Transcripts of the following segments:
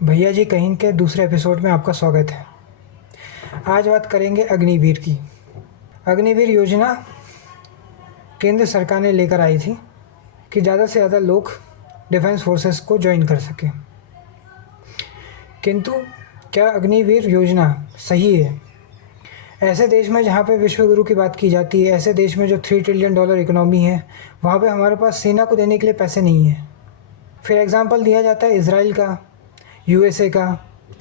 भैया जी कहीं के दूसरे एपिसोड में आपका स्वागत है। आज बात करेंगे अग्निवीर की। अग्निवीर योजना केंद्र सरकार ने लेकर आई थी कि ज़्यादा से ज़्यादा लोग डिफेंस फोर्सेस को ज्वाइन कर सकें। किंतु क्या अग्निवीर योजना सही है? ऐसे देश में जहाँ पे विश्व गुरु की बात की जाती है, ऐसे देश में जो $3 ट्रिलियन इकोनॉमी है, वहाँ पे हमारे पास सेना को देने के लिए पैसे नहीं है। फिर एग्ज़ाम्पल दिया जाता है इज़राइल का, यूएसए का,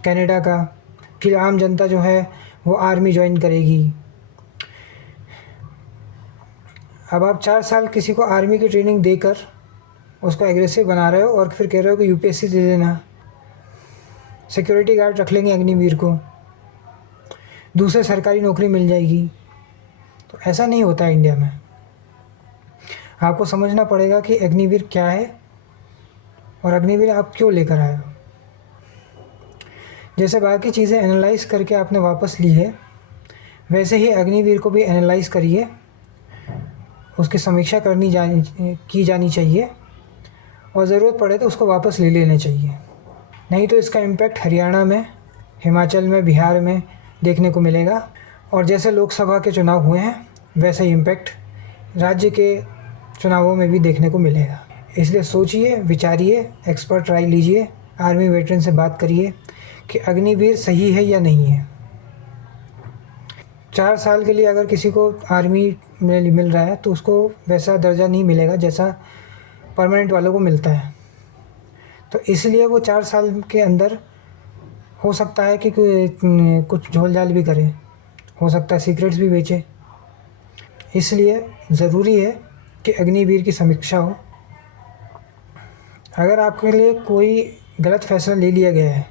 कनाडा का, कि आम जनता जो है वो आर्मी ज्वाइन करेगी। अब आप 4 साल किसी को आर्मी की ट्रेनिंग देकर उसको एग्रेसिव बना रहे हो और फिर कह रहे हो कि यूपीएससी दे देना, सिक्योरिटी गार्ड रख लेंगे अग्निवीर को, दूसरे सरकारी नौकरी मिल जाएगी। तो ऐसा नहीं होता है इंडिया में। आपको समझना पड़ेगा कि अग्निवीर क्या है और अग्निवीर आप क्यों लेकर आए हो। जैसे बाकी चीज़ें एनालाइज करके आपने वापस ली है, वैसे ही अग्निवीर को भी एनालाइज करिए, उसकी समीक्षा की जानी चाहिए और ज़रूरत पड़े तो उसको वापस ले लेना चाहिए। नहीं तो इसका इम्पैक्ट हरियाणा में, हिमाचल में, बिहार में देखने को मिलेगा और जैसे लोकसभा के चुनाव हुए हैं वैसे ही इम्पैक्ट राज्य के चुनावों में भी देखने को मिलेगा। इसलिए सोचिए, विचारिए, एक्सपर्ट राय लीजिए, आर्मी वेटरन से बात करिए कि अग्निवीर सही है या नहीं है। 4 साल के लिए अगर किसी को आर्मी में मिल रहा है तो उसको वैसा दर्जा नहीं मिलेगा जैसा परमानेंट वालों को मिलता है। तो इसलिए वो 4 साल के अंदर हो सकता है कि कुछ झोल झाल भी करे, हो सकता है सीक्रेट्स भी बेचे। इसलिए ज़रूरी है कि अग्निवीर की समीक्षा हो। अगर आपके लिए कोई गलत फैसला ले लिया गया है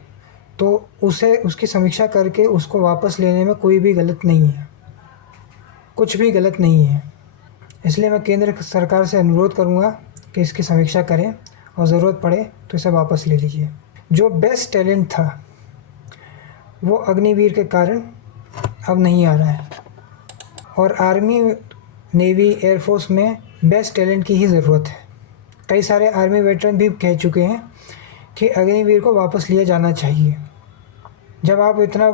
तो उसकी समीक्षा करके उसको वापस लेने में कोई भी गलत नहीं है, कुछ भी गलत नहीं है। इसलिए मैं केंद्र सरकार से अनुरोध करूँगा कि इसकी समीक्षा करें और ज़रूरत पड़े तो इसे वापस ले लीजिए। जो बेस्ट टैलेंट था वो अग्निवीर के कारण अब नहीं आ रहा है और आर्मी, नेवी, एयरफोर्स में बेस्ट टैलेंट की ही ज़रूरत है। कई सारे आर्मी वेटरन भी कह चुके हैं कि अग्निवीर को वापस लिया जाना चाहिए। जब आप इतना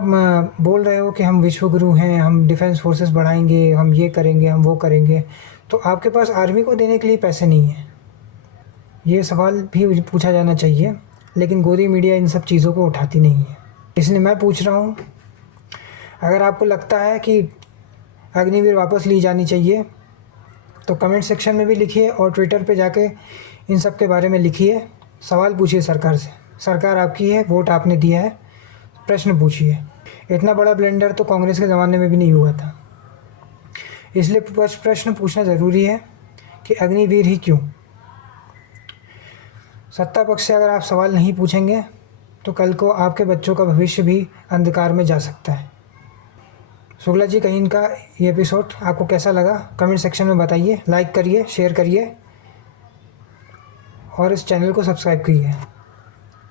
बोल रहे हो कि हम विश्वगुरु हैं, हम डिफेंस फोर्सेस बढ़ाएंगे, हम ये करेंगे, हम वो करेंगे, तो आपके पास आर्मी को देने के लिए पैसे नहीं हैं। ये सवाल भी पूछा जाना चाहिए, लेकिन गोदी मीडिया इन सब चीज़ों को उठाती नहीं है। इसलिए मैं पूछ रहा हूँ, अगर आपको लगता है कि अग्निवीर वापस ली जानी चाहिए तो कमेंट सेक्शन में भी लिखिए और ट्विटर पे जाके इन सब के बारे में लिखिए, सवाल पूछिए सरकार से। सरकार आपकी है, वोट आपने दिया है, प्रश्न पूछिए। इतना बड़ा ब्लेंडर तो कांग्रेस के ज़माने में भी नहीं हुआ था। इसलिए प्रश्न पूछना ज़रूरी है कि अग्निवीर ही क्यों। सत्ता पक्ष से अगर आप सवाल नहीं पूछेंगे तो कल को आपके बच्चों का भविष्य भी अंधकार में जा सकता है। शुक्ला जी कहीं का ये एपिसोड आपको कैसा लगा कमेंट सेक्शन में बताइए, लाइक करिए, शेयर करिए और इस चैनल को सब्सक्राइब करिए।